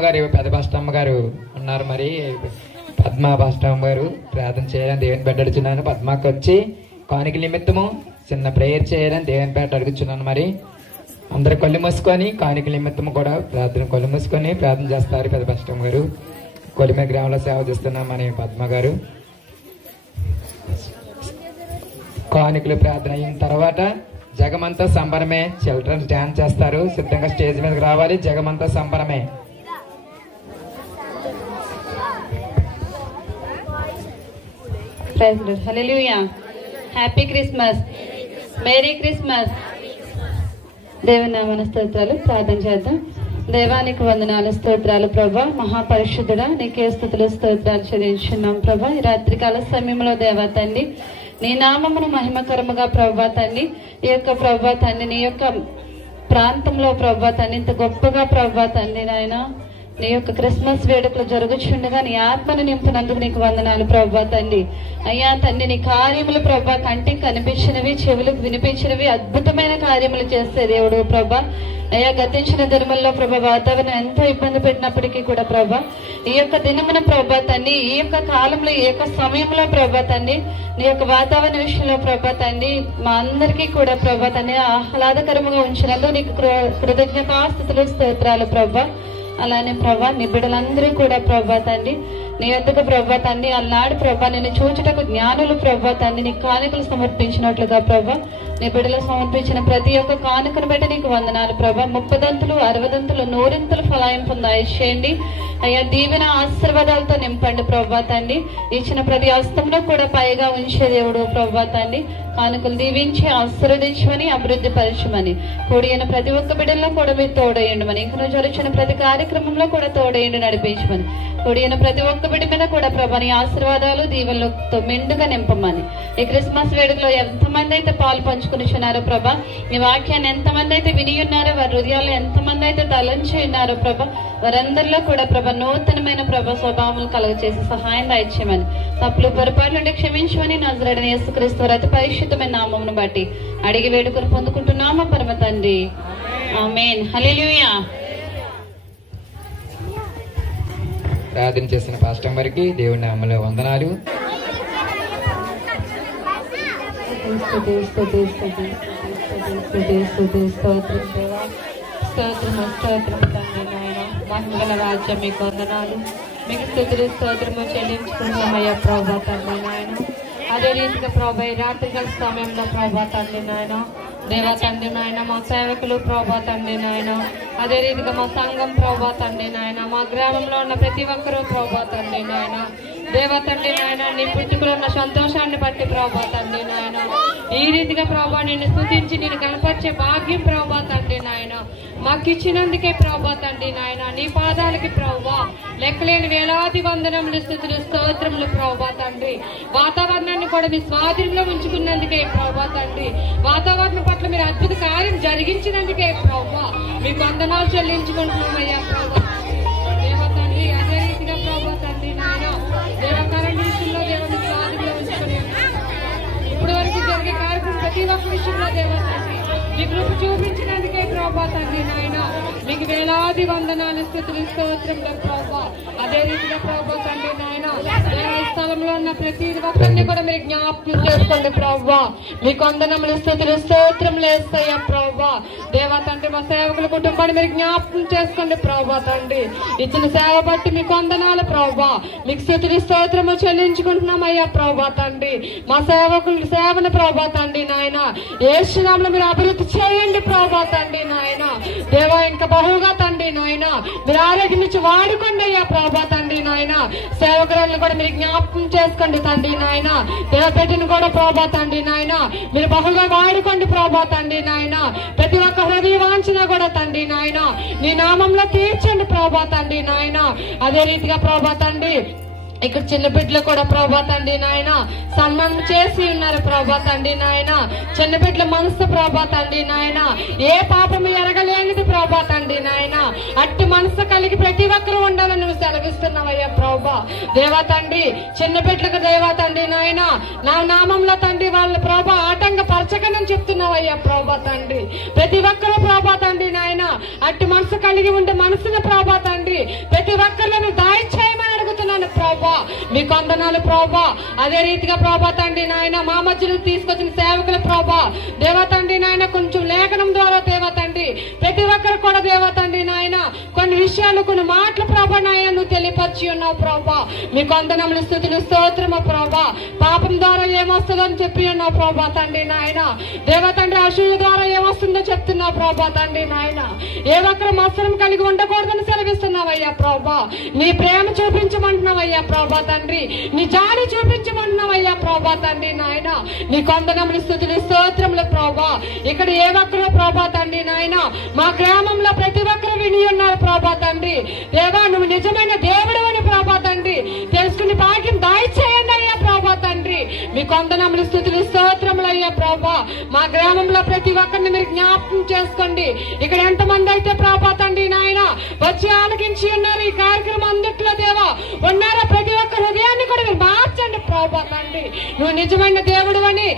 పాస్టమ్మ గారు, పెద్ద పాస్టమ్మ గారు ఉన్నారు. మరి పద్మ పాస్టమ్మ గారు ప్రార్థన చేయాలని దేవుని పేట అడుగుతున్నాను. పద్మకి వచ్చి కానుక నిమిత్తము చిన్న ప్రేయర్ చేయాలని దేవుని పేట అడుగుతున్నాను. మరి అందరు కళ్ళు మూసుకొని కానుక నిమిత్తము కూడా కళ్ళు మూసుకొని ప్రార్థన చేస్తారు. పెద్ద పాస్టమ్మ గారు కొలిమే గ్రామంలో సేవ చేస్తున్నాం. మన పద్మ గారు కానుకలు ప్రార్థన అయిన తర్వాత జగమంతా సంబరమే చిల్డ్రన్స్ డాన్స్ చేస్తారు. సిద్ధంగా స్టేజ్ మీదకి రావాలి. జగమంతా సంబరమే. Hallelujah. Happy Christmas, merry Christmas. దేవుని నామమున స్తోత్రాలు. ప్రార్థన చేద్దాం. దేవానికి వందనాలు, స్తోత్రాలు ప్రభా. మహాపరిశుద్ధుడా నీకే స్తుతులు స్తోత్రాలు చెల్లించున్నాం ప్రభా. ఈ రాత్రికాల సమయంలో దేవా తండ్రి నీ నామమును మహిమకరముగా ప్రభా తండ్రి ఈ యొక్క ప్రభా తండ్రి నీ యొక్క ప్రాంతంలో ప్రభా తండ్రి ఇంత గొప్పగా ప్రభా తండ్రి నాయన నీ యొక్క క్రిస్మస్ వేడుకలు జరుగుచుండగా నీ ఆత్మను నింపినందుకు నీకు వందనాలు ప్రభా తండ్రి. అయ్యా తండ్రి నీ కార్యములు ప్రభా కంటికి కనిపించినవి, చెవులకు వినిపించినవి, అద్భుతమైన కార్యములు చేస్తే దేవుడు ప్రభా. అయ్యా గతించిన దినముల్లో ప్రభా వాతావరణం ఎంతో ఇబ్బంది పెట్టినప్పటికీ కూడా ప్రభా ఈ యొక్క దినమున ప్రభా తండ్రి ఈ యొక్క కాలంలో ఈ యొక్క సమయంలో ప్రభా తండ్రి నీ యొక్క వాతావరణ విషయంలో ప్రభా తండ్రి మా అందరికీ కూడా ప్రభా తండ్రి ఆహ్లాదకరముగా ఉంచినందుకు నీకు కృతజ్ఞతాస్తుతులు స్తోత్రాలు ప్రభా. అలానే ప్రభా నీ బిడ్డలందరూ కూడా ప్రభా తండ్రి నీ యొద్దకు ప్రభా తండ్రి అల్లాడు ప్రభా నిన్ను చూచుటకు జ్ఞానులు ప్రభా తండ్రి నీ కానుకలు సమర్పించినట్లుగా ప్రభా నీ బిడ్డలు సమర్పించిన ప్రతి ఒక్క కానుకను బట్టి నీకు వందనాలు ప్రభా. 30 60 100 ఫలాయింపు దయచేయండి అయ్యా. దీవెన ఆశీర్వాదాలతో నింపండి ప్రభా తండ్రి. ఇచ్చిన ప్రతి హస్తంలో కూడా పైగా ఉంచే దేవుడు ప్రభా తండ్రి. కానుకలు దీవించి ఆశీర్వదించమని అభివృద్ధి పరచమని కూడిన ప్రతి ఒక్క బిడ్డల్లో కూడా మీరు తోడేయండి. ఇంకా జరుగుతున్న ప్రతి కార్యక్రమంలో కూడా తోడేయండి, నడిపించమని కూడిన ప్రతి ఒక్క బిడ్డ మీద కూడా ప్రభా నీ ఆశీర్వాదాలు దీవెనలతో మెండుగా నింపమని. ఈ క్రిస్మస్ వేడుకలో ఎంతమంది అయితే పాలు పంచుకునిచున్నారో ప్రభా, ఈ వాక్యాన్ని ఎంతమంది అయితే విని ఉన్నారో, వారి హృదయాల్లో ఎంతమంది అయితే తలంచి ఉన్నారో ప్రభా, వారందరిలో కూడా ప్రభా నూతనమైన ప్రభా స్వభావం కలుగచేసి సహాయం దయచేయమని, తప్పులు పొరపాటు నుండి క్షమించమని నజరేయుడైన యేసుక్రీస్తు వారి అతి పరిశుద్ధమైన నామమును బట్టి అడిగి వేడుకలు పొందుకుంటున్నామా పరమ తండ్రి. ఆమేన్. హల్లెలూయా. ప్రార్థన చేసిన పాస్టర్ వారికి దేవుని నామములో వందనాలు. మహిళల రాజ్యం మీకు వందనాలు, మీకు స్తుతులు స్తోత్రము చెల్లించుకున్నామయ్యా ప్రభా తండ్రి నాయన. అదే రీతిగా ప్రభా ఈ రాత్రికాల సమయంలో ప్రభా తండ్రి నాయన దేవా తండ్రి నాయన మా సేవకులు ప్రభా తండ్రి నాయన, అదే రీతిగా మా సంఘం ప్రభా తండ్రి నాయన, మా గ్రామంలో ఉన్న ప్రతి ఒక్కరూ ప్రభా తండ్రి నాయన దేవా తండ్రి నాయన నీ పుట్టుకలో ఉన్న సంతోషాన్ని బట్టి ప్రభా తండ్రి నాయన ఈ రీతిగా ప్రభా నిన్ను స్తుతించి నేను కనపరిచే భాగ్యం ప్రభా తండ్రి నాయన మాకు ఇచ్చినందుకే ప్రభా తండ్రి నాయన నీ పాదాలకి ప్రభా లెక్కలేని వేలాది వందనములు స్తుతులు స్తోత్రములు ప్రభా తండ్రి. వాతావరణాన్ని కూడా మీ స్వాధీనంలో ఉంచుకున్నందుకే ప్రభా తండ్రి, వాతావరణం పట్ల మీరు అద్భుత కార్యం జరిగించినందుకే ప్రభా మీకు వందనాలు చెల్లించుకుంటున్నామయ్యా ప్రభా దేవ తండ్రి. అదే రీతిగా ప్రభా తండ్రి నాయన దేవకారణ్య విషయంలో దేవుని స్వాధీనంలో ఉంచుకుని ఇప్పుడు వరకు జరిగే కార్యక్రమం ప్రతి ఒక్క విషయంలో దేవ తండ్రి మీ కృప చూపించినందుకే ప్రభా తండ్రి నాయన మీకు వేలాది వందనాలు స్తుతులు స్తోత్రములు ప్రభా. అదే రీతిగా ప్రభా తండ్రి నాయన స్థలంలో ఉన్న ప్రతి ఒక్కరిని కూడా మీరు జ్ఞాపకం చేసుకోండి ప్రభా. మీకు వందనములు స్తుతులు స్తోత్రములు యేసయ్యా ప్రభా. దేవా తండ్రి మా సేవకుల కుటుంబాన్ని మీరు జ్ఞాపకం చేసుకోండి ప్రభా తండ్రి. ఇచ్చిన సేవ బట్టి మీకు వందనాలు ప్రభా, మీకు స్తుతులు స్తోత్రము చెల్లించుకుంటున్నామయ్యా ప్రభా తండ్రి. మా సేవకుల సేవను ప్రభా తండ్రి నాయన యేసు నామములో మీరు అభివృద్ధి చేయండి ప్రభా తండ్రి నాయన దేవా. ఇంకా బహుగా తండ్రి నాయన మీరు ఆరోగ్యం ఇచ్చి వాడుకోండి అయ్యా ప్రభా తండ్రి నాయన. సేవకులను కూడా మీరు జ్ఞాపకం చేసుకోండి తండ్రి నాయన. దేవపెట్టిని కూడా ప్రభా తండ్రి నాయన మీరు బహుగా వాడుకోండి ప్రభా తండ్రి నాయన. ప్రతి ఒక్క హృదయ వాంఛన కూడా తండ్రి నాయన నీ నామంలో తీర్చండి ప్రభా తండ్రి నాయన. అదే రీతిగా ప్రభా తండ్రి ఇక్కడ చిన్న బిడ్డలు కూడా ప్రభా తండ్రి నాయన సన్మానం చేసి ఉన్నారు ప్రభా తండ్రి నాయన. చిన్న బిడ్డల మనసు ప్రభా తండ్రి నాయన ఏ పాపము ఎరగలేనిది ప్రభా తండ్రి నాయన. అట్టి మనసు కలిగి ప్రతి ఒక్కరూ ఉండాలని నువ్వు సెలవిస్తున్నావయ్యా ప్రభా. దేవా తండ్రి చిన్న బిడ్డలకు దేవా తండ్రి నాయన నా నామంలో తండ్రి వాళ్ళ ప్రభా ఆటంక పరచకనని చెప్తున్నావయ్యా ప్రభా తండ్రి. ప్రతి ఒక్కరూ ప్రభా తండ్రి నాయన అట్టి మనసు కలిగి ఉండే మనసుని ప్రభా తండ్రి ప్రతి ఒక్కరిని దాయి చేయమని అడుగుతున్నాను ప్రభా. మీకు వందనాలు ప్రభా. అదే రీతిగా ప్రభా తండ్రి నాయన మా మధ్యలో తీసుకొచ్చిన సేవకుల ప్రభా దేవా తండ్రి నాయన కొంచెం లేఖనం ద్వారా దేవా తండ్రి ప్రతి ఒక్కరు కూడా దేవా తండ్రి నాయన కొన్ని విషయాలు కొన్ని మాటలు ప్రభా నాయన నువ్వు తెలియపరిచి ఉన్నావు ప్రభా. మీకు వందనములు స్తుతులు స్తోత్రము ప్రభా. పాపం ద్వారా ఏమొస్తుందో అని చెప్పి ఉన్నావు ప్రభా తండ్రి నాయన. దేవా తండ్రి అసూయ ద్వారా ఏమొస్తుందో చెప్తున్నావు ప్రభా తండ్రి నాయన. ఏ ఒక్కరు మత్సరం కలిగి ఉండకూడదని సెలవిస్తున్నావయ్యా ప్రభా. నీ ప్రేమ చూపించమంటున్నావయ్యా ప్రభా తండ్రి. నీ జాలి చూపించమంటున్నావయ్యా ప్రభా తండ్రి నాయన. నీ కొందనములు స్తుతులు స్తోత్రములు ప్రభా. ఇక్కడ ఏ ఒక్కరో ప్రభా తండ్రి నాయన మా గ్రామంలో ప్రతి ఒక్కరు విని ఉన్నారు ప్రభా తండ్రి. దేవా నువ్వు నిజమైన దేవుడు అని ప్రభా తండ్రి తెలుసుకుని భాగ్యం దాయి చేయండి అయ్యా ప్రభా తండ్రి. మీ కొందనములు స్తుతులు స్తోత్రములు అయ్యా ప్రభా. మా గ్రామంలో ప్రతి ఒక్కరిని మీరు జ్ఞాపకం చేసుకోండి. ఇక్కడ ఎంతమంది అయితే ప్రభా తండ్రి నాయన వచ్చి ఆలకించి ఉన్నారు ఈ కార్యక్రమం అందుట్లో దేవా ఉన్నారా ప్రతి ఒక్క హృదయాన్ని కూడా మీరు మార్చండి ప్రభా తండ్రి. నువ్వు నిజమైన దేవుడు అని